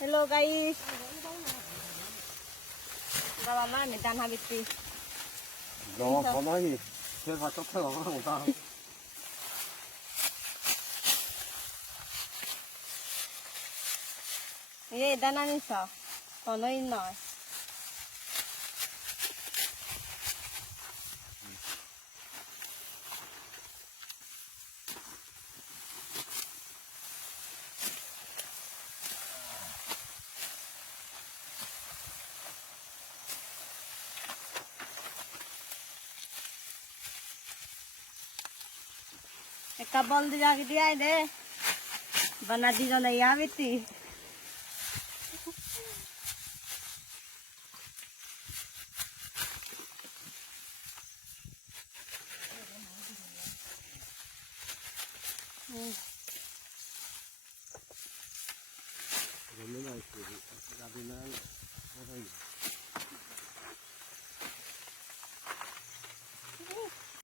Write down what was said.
Hello guys. Dawa man dan habiti. Đó, có nói gì? Thế mà chốc thở nó không tao. Ye dan ani sa. Kono ino. Eka bol di jagi dia ide. Bana di jona ya biti. Rồi mới này thì gia đình nó